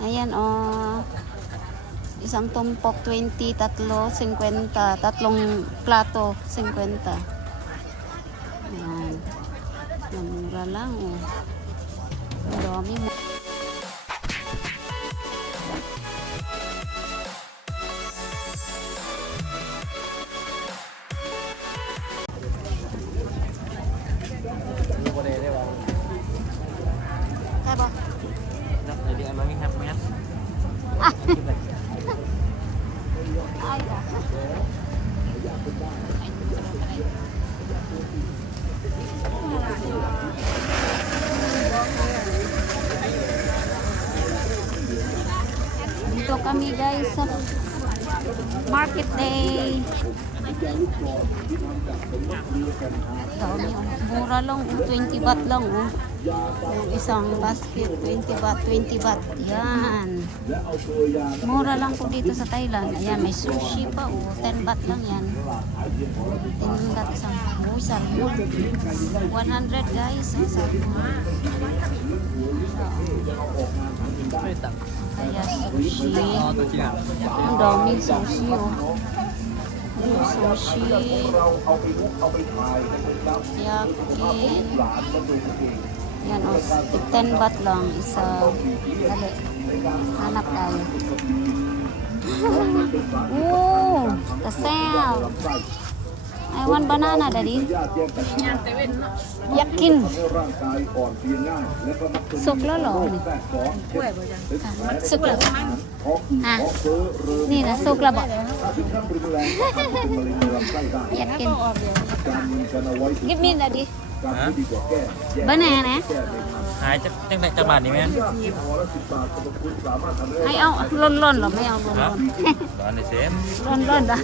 Ayan, oh. Isang tumpok, 20, tatlo, 50. Tatlong plato, 50. Ayan. Mura lang, oh. Ang dami mo. Kaya ba? Jadi emangnya hap-hap. Ay, dito kami guys sa market day. Dami, oh. Mura lang, 20 baht lang, oh. Yung isang basket, 20 baht, 20 baht. Yan. Mura lang po dito sa Thailand. Ayan, may sushi pa, oh. 10 baht lang yan. 10 baht isang, oh, salmon. 100 guys, oh, salmon. Kaya sushi. Ang daming sushi, oh. Sushi, yakin. Yan, o, 10 baht lang isa. Dali, hanap tayo. Oh, kasel. I want banana, daddy. Yakin. Sukla lo. Sukla. Ah, ni na sukla ba? Yakin. Give me, daddy. Banana. Hai chắc lại cho bạn đi men. Ay, ao lon là mấy ao lon. Bạn đi xem. Lon đó.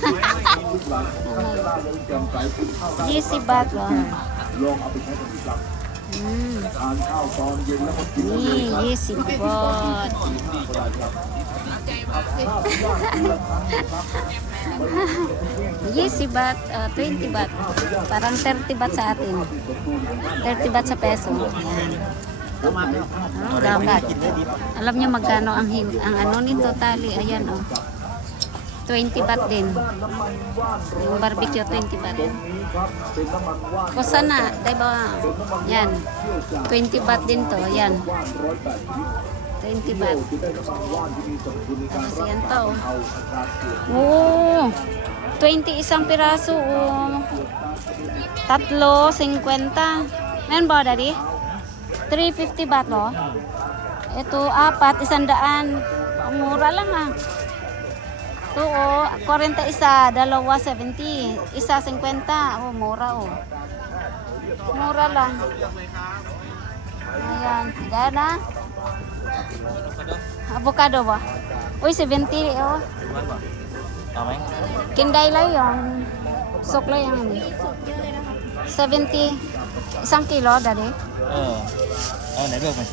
20 bahtเหรอนี่20 baht. 20 baht, 20 baht. Parang 30 baht sa atin. 30 baht sa peso. Ayan. Oh, dami. Alam niyo magkano ang ano nito tali? Ayan, oh. 20 baht din. Yung barbecue 20 baht. Kosa na, diba? Yan. 20 baht din to. Yan. 20 baht. Tapos yan to. Oh. 20 isang piraso. Oh. Tatlo, 50. Meron ba, daddy? 350 baht, lo? Ito, 4, 100. Ang mura lang, ah. Ito, oh, 40 isa, dalawa 70, isa 50. Oh, mura, oh. Mura lang. Ayan, dahil na. Avocado ba? Uy, 70, oh. Kinday lang yung sukla yung 70. Isang kilo, dali. Nãy được mày.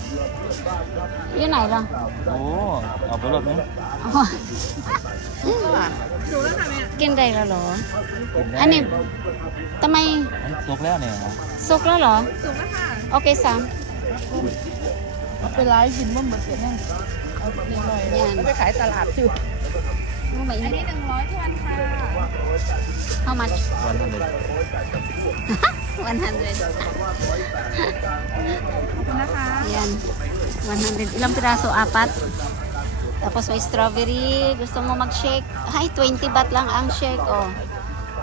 Yun ay lang. Ồ, bữa lột nữa. Kinday lang, lo. Ano? Tamay. Sốt léo nè. Sukla, lo? Okay, Sam. เป็นไรกินว่าเหมือนกันนั่นเอาไปหน่อย Yan. ไปขายตลาดอยู่ Ano ba อัน yun? นี้100ทวนค่ะ How much? 100. 100. ขอบคุณนะคะ Ayan. 100. Ilang piraso? 4. Tapos may strawberry. Gusto mo mag-shake? Ay, 20 baht lang ang shake. Oh.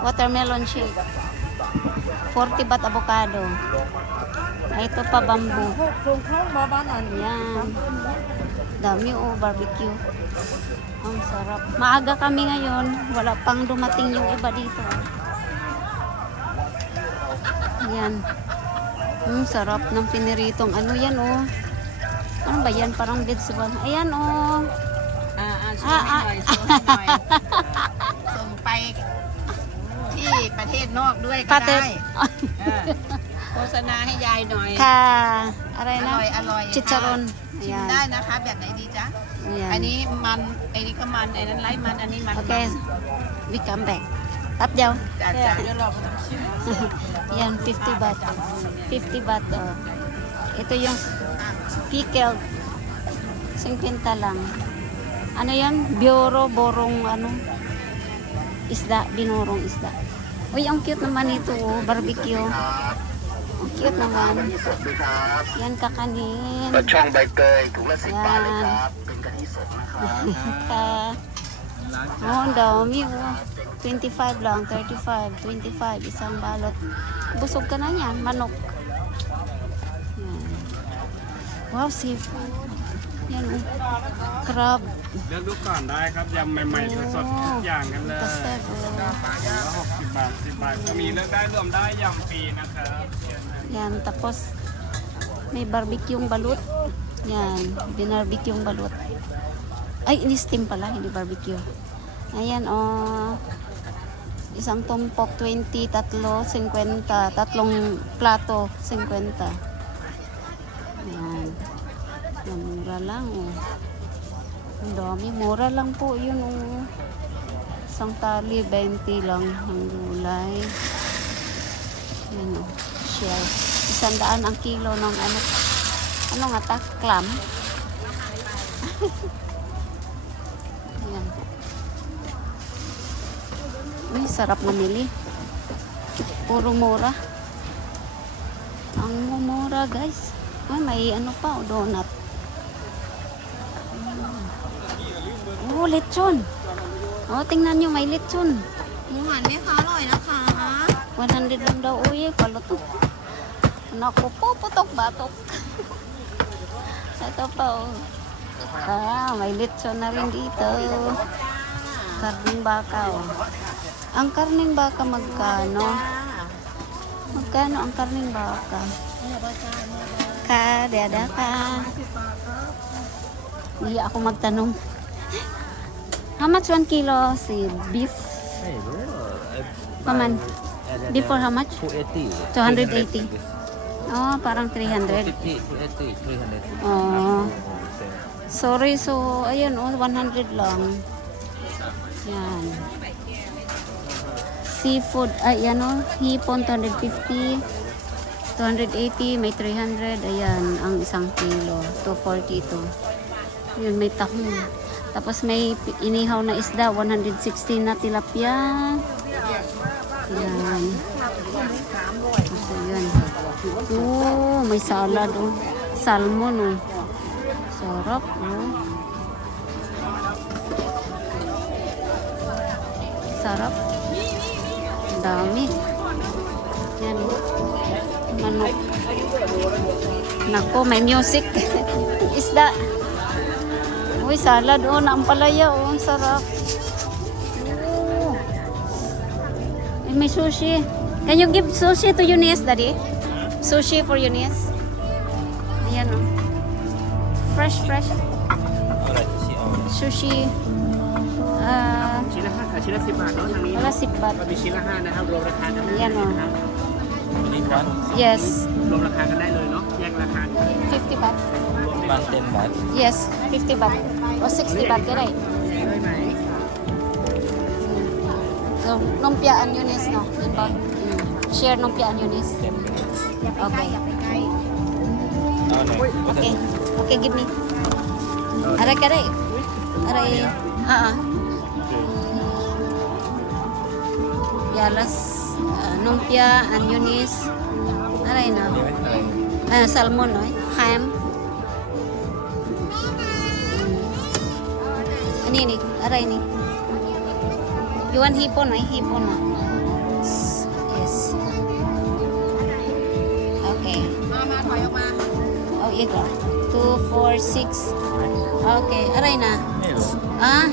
Watermelon shake. 40 baht avocado. Ay, ito pa bamboo. ส่งเข้ามาบ้านอัน Ayan. Dami, oh, barbecue. Ang sarap. Maaga kami ngayon. Wala pang dumating yung iba dito. Ayan. Sarap ng piniritong. Ano yan, oh? Ano ba yan? Parang vegetable. Ayan, oh. ส่งให้หน่อยส่งไปที่ประเทศนอกด้วยก็ได้ โฆษณาให้ยายหน่อย Ka. Aray อ na. ร่อย Chicharon. ชิมได้นะคะ แบบไหนดีจ๊ะ Ayan. อันนี้มันไอ้นี่ก็มันไอ้นั้นไร้มันอันนี้มัน Okay. We come back. Tap daw. จ้ะเดี๋ยวเราก็ต้องชิม Yan, 50 baht. 50 baht. Oh. Ito yung pickled 50 lang. Ano yan? Borong ano? Isda, binurong isda. Uy, ang cute naman ito, oh, barbecue. Ang cute naman. Yan kakanin. รสช่องใบเตยถุงละ10 บาทเลยค Yan. รับ เป็นกะทิสดนะครับ Oh, ang dami, oh. 25 lang, 35, 25, isang balot. Busog ka na yan, manok. Yan. Wow, seafood. Yan, oh. Crab. เลือกดูก่อนได้ครับยำใหม่ๆสดๆทุกอย่างกันเลย Pastel, oh. ละ60 บาท 10 บาทก็มีเลือกได้รวมได้ยำฟรีนะครับเชิญนะ Yan, tapos may barbecue balut. Yan, binarbecue balut. Ay, ini-steam pala, hindi barbecue. Ayan, oh. Isang tumpok, 20, tatlo, 50. Tatlong plato, 50. Ayan. Yan, mura lang, oh. Ang dami, mura lang po yun, oh. Isang tali, 20 lang ang gulay. Ayan, oh. Shell. 100 ang kilo ng ano nga ta? Clam. Ayan. Uy, sarap mamili. Puro mura. Ang mura, guys. Ay, may ano pa, donut. Oh, lechon. Oh, tingnan nyo, may lechon. หมูหันไหมคะอร่อยนะคะ 100 lang daw. Uy, paluto. Naku po, putok-batok. Ito pa, oh. May lechon na rin dito. Karning baka, oh. Ang karning baka magkano? Magkano ang karning baka? Kada ka. Hindi ako magtanong. How much 1 kilo si beef? Paman? Before how much? 280. 280. Oh, parang 300. 280, 300. Oh. Sorry, so, ayun, oh, 100 lang. Yan. Seafood, ay, yan, oh, hipon, 250. 280, may 300. Ayan, ang isang kilo. 240 ito. Yun, may tahong. Tapos may inihaw na isda, 160 na tilapia. Yan. So, yun. Oh, may salad, oh. Salmon, oh. Sarap, oh. Sarap. Ang dami. Yan. Manok. Nako, may music. Isda. Uy, salad, oh. Naampalaya, oh. Ang sarap. Oh. Ay, may sushi. Can you give sushi to Eunice, Daddy? Sushi for Eunice. Ayan, oh. Fresh. Alright, see, Sushi. ชิ้นละ5ค่ะชิ้นละ10 บาทเนาะทางนี้ Wala 10 baht. ก็มีชิ้นละ5นะครับรวมราคากันได้ Yan, เลย oh. นะครับ You need one? Yes. รวมราคากันได้เลยเนาะแยกราคากัน 50 baht. รวมได้ One 10 baht. Yes, 50 baht. O 60 baht ka rin. ได้ไหม So, lumpiaan Eunice, no? Yun ba? Share lumpiaan Eunice. อย่าไปใกล้อย่าไปใกล้ Oh, no. What's Okay. that? Okay, give me. Aray ka rin. Aray. Yalas, lumpia, and Eunice. Aray na. Salmon, no? Ham. Ano yun, aray ni. You want hipon, no? Hipon na. Yes. Okay. มาถอยออกมา Oh, ito. 2, 4, 6. Okay. Aray na. Ham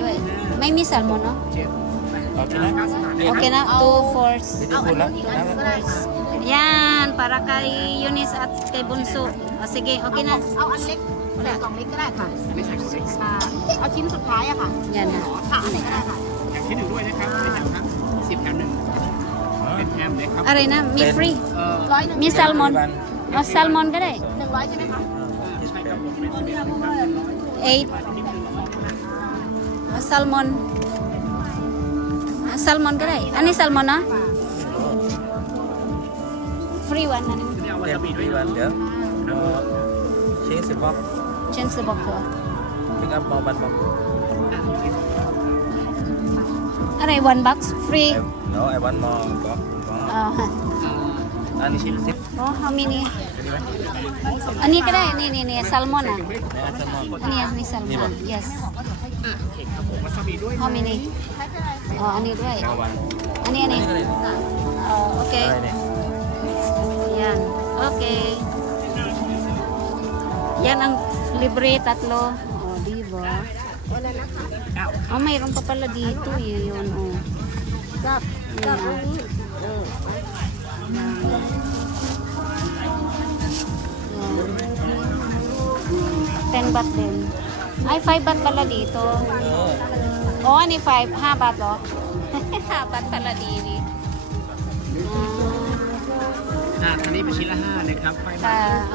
ด้วย. May mi salmon, no? Okay na? Okay na. 2, 4. Beautiful lang. Yan. Para kay Eunice at kay Bunso. O, sige. Okay na. เอาอันเล็กใส่กล่องเล็กก็ได้ค่ะไม่ใส่กล่องเล็กค่ะเอาชิ้นสุดท้ายอะค่ะ Yan na. ค่ะอันไหนก็ได้ค่ะ แถมที่1ด้วยนะครับไม่แถมครับ10แถม1เป็นแถมเลยครับ Aray na. Mi free. 100 Mi salmon. O, salmon ka rin. 100ใช่ไหมคะ ใช่ครับผมเป็น11นะครับ 8. Salmon. Salmon ka rin. Ano yung salmon, na? Free one na rin. 21 there. Change the box. Change the box ko. Pick up more one box. Aray, 1 box? Free? No, I want more box. Ani sila sip. Oh, how many? Ani ka na, ni salmon ah. Ani salmon. Yes. How many? Oh, ani dua. Ani. Oh, okay. Yan. Okay. Yan ang libre, 3. Oh, di ba? Oh, mayroon pa pala dito. Yun, oh. Stop. Yan. 10 baht din. Ay, 5 baht pala dito. Oh, ani 5. Habat, oh. Habat pala dito. อันนี้เป็นชิ้นละ5เลยครับไฟ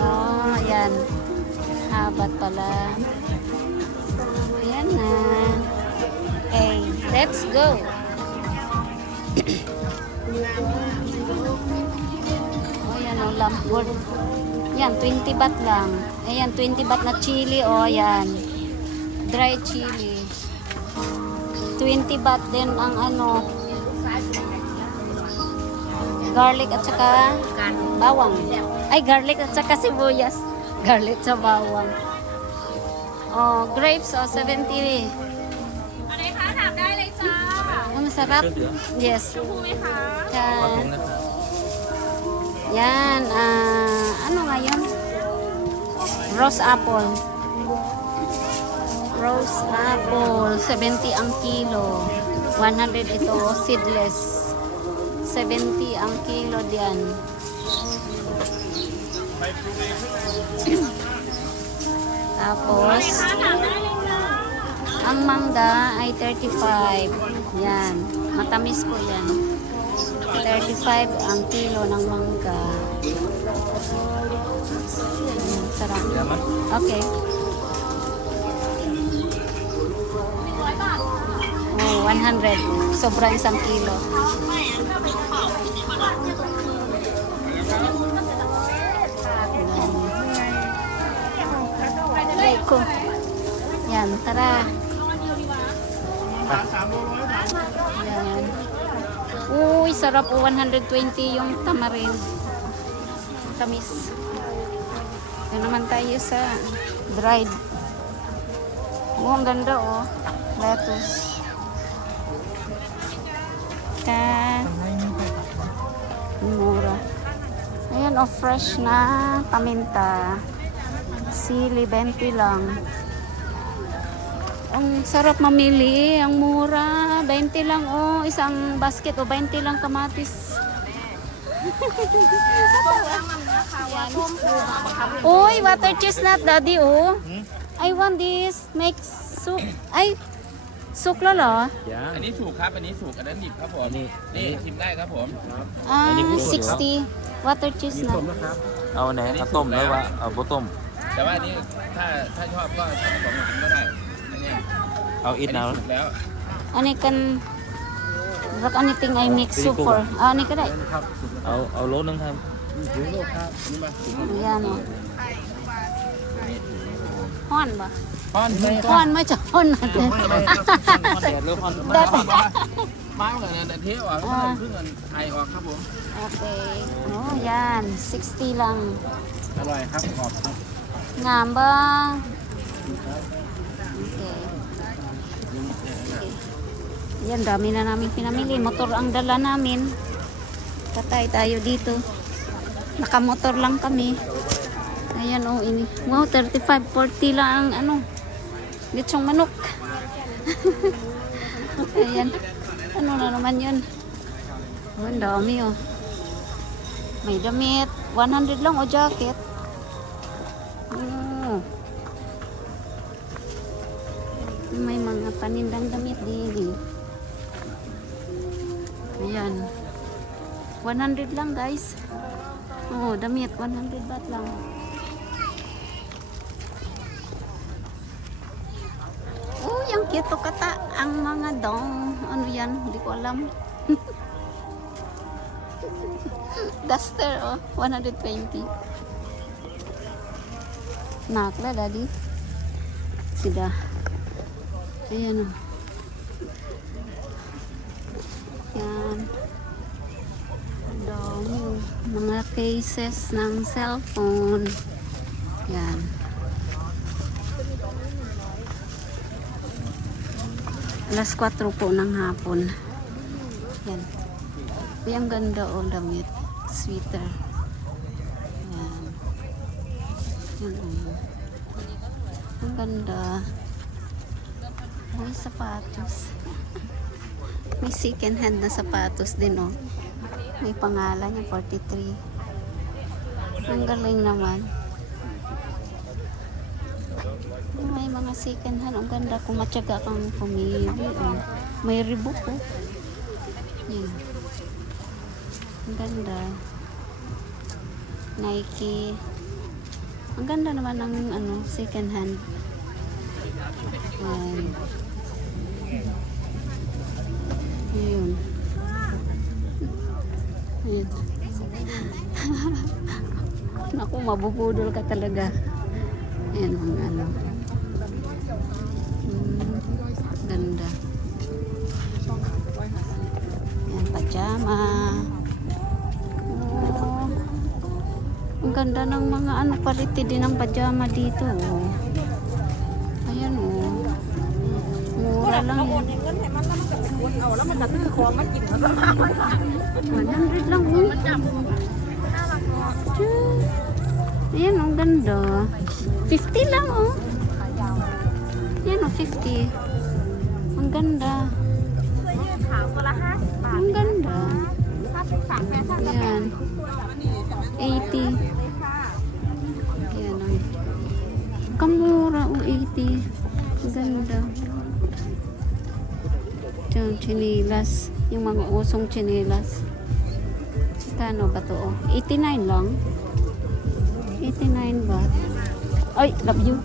Oh, ayan. Habat pala. Ayan na. Okay, let's go. Oh, yan oh, lampgold. Yan, 20 baht lang. Ayan, 20 baht na chili. Oh, yan. Dry chili. 20 baht din ang ano, garlic at saka bawang. Ay, garlic at saka sibuyas. Garlic sa bawang. Oh, grapes, oh, 70. Oh, masarap. Yes. Yan, ano ngayon? Rose apple. Rose apple, 70 ang kilo. 100 ito, seedless. 70 ang kilo diyan. Tapos, ang mangga ay 35. Yan, matamis po yan. 35 ang kilo ng mangga. Sarap. Okay. Oh, 100. Sobra 1 kilo. Ay, ko. Yan, tara. Yan. Uy, sarap po. 120 yung tamarind. Tamis. Yan naman tayo sa dried. Oh, ang ganda oh. Lettuce. Mura. Ayan oh, fresh na paminta. Sili, 20 lang. Ang sarap mamili. Ang mura. 20 lang oh. Isang basket oh. 20 lang kamatis. Uy, water chestnut daddy oh. I want this. Make soup. Ay, suklo lo. อันนี้สุกครับอันนี้สุกอันนั้นดิบครับผมนี่ชิมได้ครับผม 60 water chestnut. เอาไหนเอาต้มหรือว่าเอาบ่ต้ม แต่ว่าอันนี้ถ้าชอบก็ทำ2 อย่างก็ได้อันเนี้ย เอาอิ อั ด น เอา นี้สุกแล้ว Ani kan rak anything I mix soup for. Ani ka dai. เอาโลนึงครับ Ayan oh. Hon ba? ป้อน Hon ma cha hon natin. แดดหรือคอน มาเหมือนกันเที่ยวอ่ะก็เพิ่งไทยออกครับผม Okay. Oh, yan. 60 lang. อร่อยครับกรอบครับ Ngam ba? Okay. Yan, dami na namin pinamili. Motor ang dala namin. Patay tayo dito. Nakamotor lang kami. Ayan, oh, ini. Wow, 35, 40 lang ang ano. Litsong manok. Ayan. Ano na naman yun? Oh, ang dami, oh. May damit. 100 lang, oh, jacket. Oh. May mga panindang damit din. Ayan. 100 lang guys. Oh, damit 100 baht lang. Oh, yung cute kata ang mga dong. Ano yan? Hindi ko alam. Duster, oh. 120. Nakla, daddy. Sida. Ayan, oh. Yan. Dami. Mga cases ng cellphone. Yan. Alas 4 po ng hapon. Yan. Uy, ang ganda o damit. Sweater. Yan. Yan o. Ang ganda. May sapatos. May second hand na sapatos din o. May pangalan niya, 43. Ang galing naman. May mga second hand. Ang ganda kung matyaga kang pumili. Oh. May Reebok. Oh. Yan. Ang ganda. Nike. Ang ganda naman ng ano, second hand. Yan. Ayun. Ayun. Naku, mabubudol ka talaga. Ayan ang ano. Ganda. Ayan, pajama. Oh, ang ganda ng mga ano, parity din ng pajama dito. Oh. Ayan oh. Mura lang yan. 100 lang oh. Ayan, ang ganda. 50 lang oh. Ayan oh, 50. Ang ganda. Ang ganda. Ayan. 80. Ayan oh. Kamura oh, 80. Ang ganda. Yung chinilas. Yung mga usong chinilas. Kano ba to oh? 89 lang. 89 ba? Ay, love you.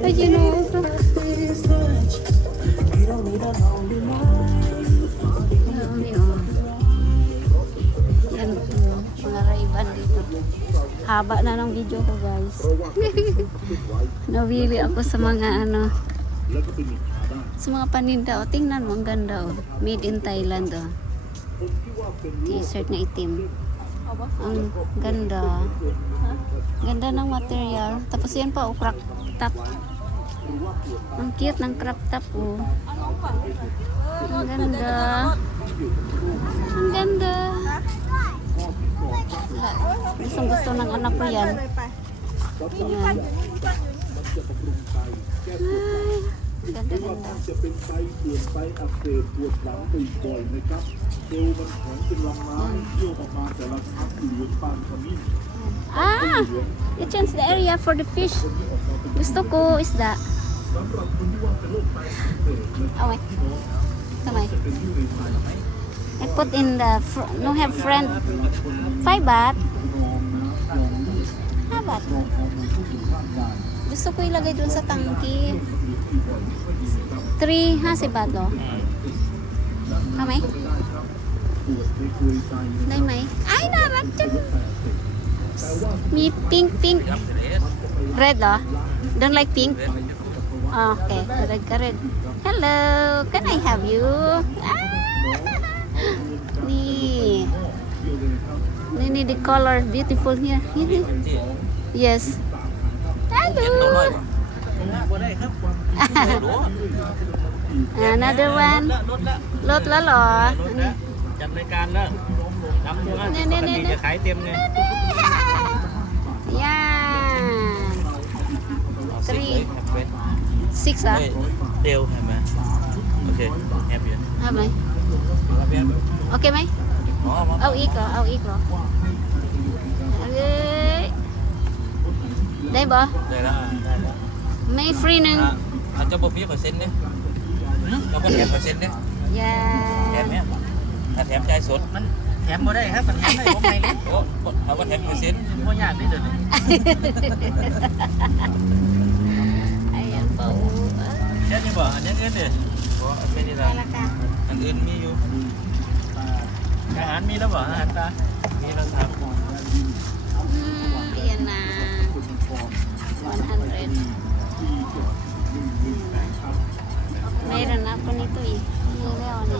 Ay, you know ito. Dami, oh. Yan, mga Ray-Ban dito. Haba na ng video ko, guys. Nawili ako sa mga ano, sa mga paninda. O, tingnan mo, ang ganda. O. Made in Thailand. O. T-shirt na itim. Ang ganda. Ganda ng material. Tapos yan pa, o, crop top. Ang cute ng crop top, o. Ang ganda. Ang ganda. Gustong gusto ng anak ko yan. Ayan. Ay, ganda, ganda. Ah! You change the area for the fish. Gusto ko isda. Oh, wait. Kamay. I put in the no have friend 5 baht. Ha baht. Gusto ko ilagay dun sa tangki. 3 ha si baht lo. Kamay. Đây mày. Ay narat dyan. Mi pink pink. Red lo. Don't like pink. Oh, okay, red ka red. Hello, can I have you? Ah! Ni the color beautiful here. Yes. Hello. Another one. Lốt lá lò. จัดรายการแล้วจำตัวนั้นปกติจะขายเต็มไง Yeah. 6 ah? เดียวเห็นไหมโอเคแฮปปี้ Ha mày? Okay mày? Au iko, au iko. Okay. Đây bò. ได้แล้ว May free nung. เขาจะบอกพี่เปอร์เซ็นต์เนี่ยเราก็แถมเปอร์เซ็นต์เนี่ยแถม Yeah. เนี่ยถ้าแถมจ่ายสดมันแถมบ่ได้ครับมันแถมได้ผมไม่เลยโอ้เขาก็แถมเปอร์เซ็นต์บ่ยากนี่เด้อ Ayan po. แค่นี้บ่อันนี้เงินเด้อ เพราะเป็นนี่ละ ราคา อันอื่นมีอยู่อาหารมีแล้วเหรออาหารตามีแล้วครับ เรียนนะ100. Meron ako nito eh. Ilaw na.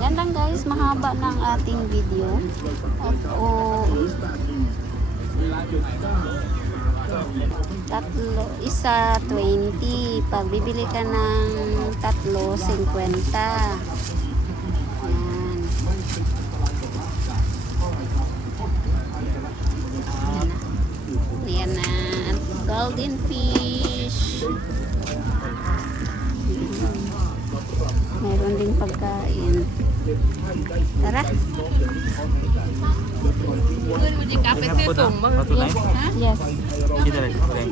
Yan lang guys, mahaba ng ating video. At tatlo, isa 20. Pag bibili ka ng tatlo, 50. Yan na. Golden fish. Meron ding pagkain. Tara. Yes. Kita rin. Okay.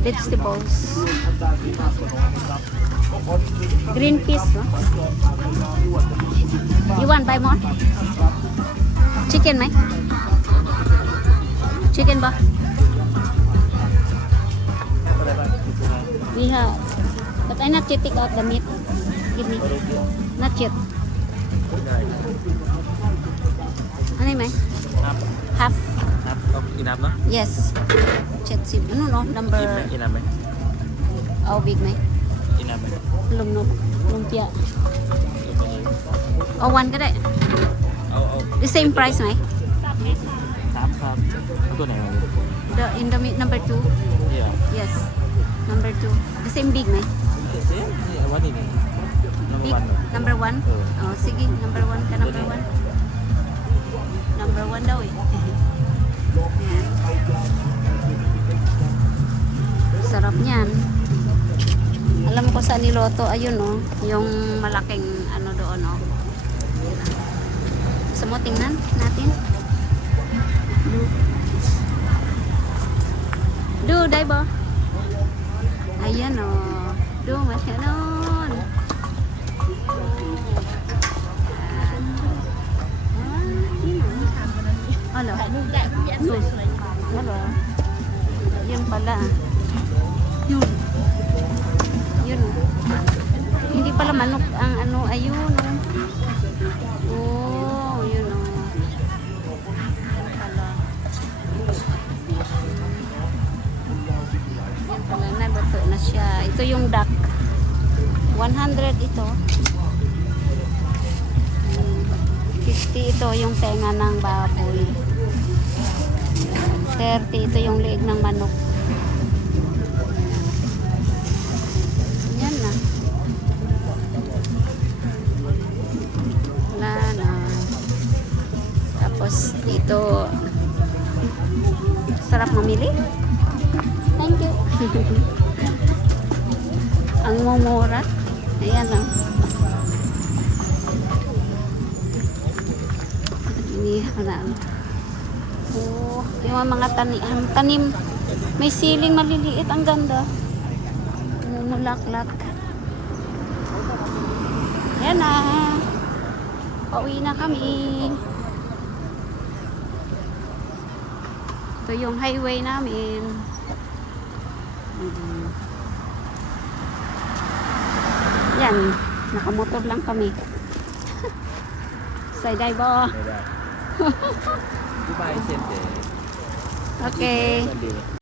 Vegetables. Green peas. No? You want buy more? Chicken, may? Chicken ba? We have, but I not yet take out the meat. Give me. Not yet. Ano yun, may? Half. Inap no? Yes. Chetsi. Ano no? Number. Inap eh. How big, may? Inap eh. Lumpia. Oh, one ka rin. Oh. The same price, may? 3 ตัวไหน In the number 2. Yeah. Yes. Number 2. The same big, may? What ini? Big. Number 1? Oh, sige. Number 1 ka. Number 1. Number 1 daw eh. Ayan. Sarap niyan. Alam ko sa niloto. Ayun oh. Yung malaking ano doon oh. Gusto mo tingnan natin? Do, dai ba? Ayan o. Do, masyanon. Ano? Ano? Yun pala. Yun. Yun. Hindi pala manok ang ano. Ayun o. Oh, yun o. Yan pala. Yan pala, naluto na siya. Ito yung duck. 100 ito. 50 ito yung tenga ng baboy. 30 ito yung leeg ng manok. Yan na. Wala na. Tapos dito sarap mamili. Thank you. Ang mumura. Ayan o. Ini wala. Oh, yung mga tanim. May siling maliliit. Ang ganda. Mumulaklak. Ayan na. Pauwi na kami. Ito yung highway namin. Yan, nakamotor lang kami. Say-day ba? Goodbye, Sente. Okay. Sunday.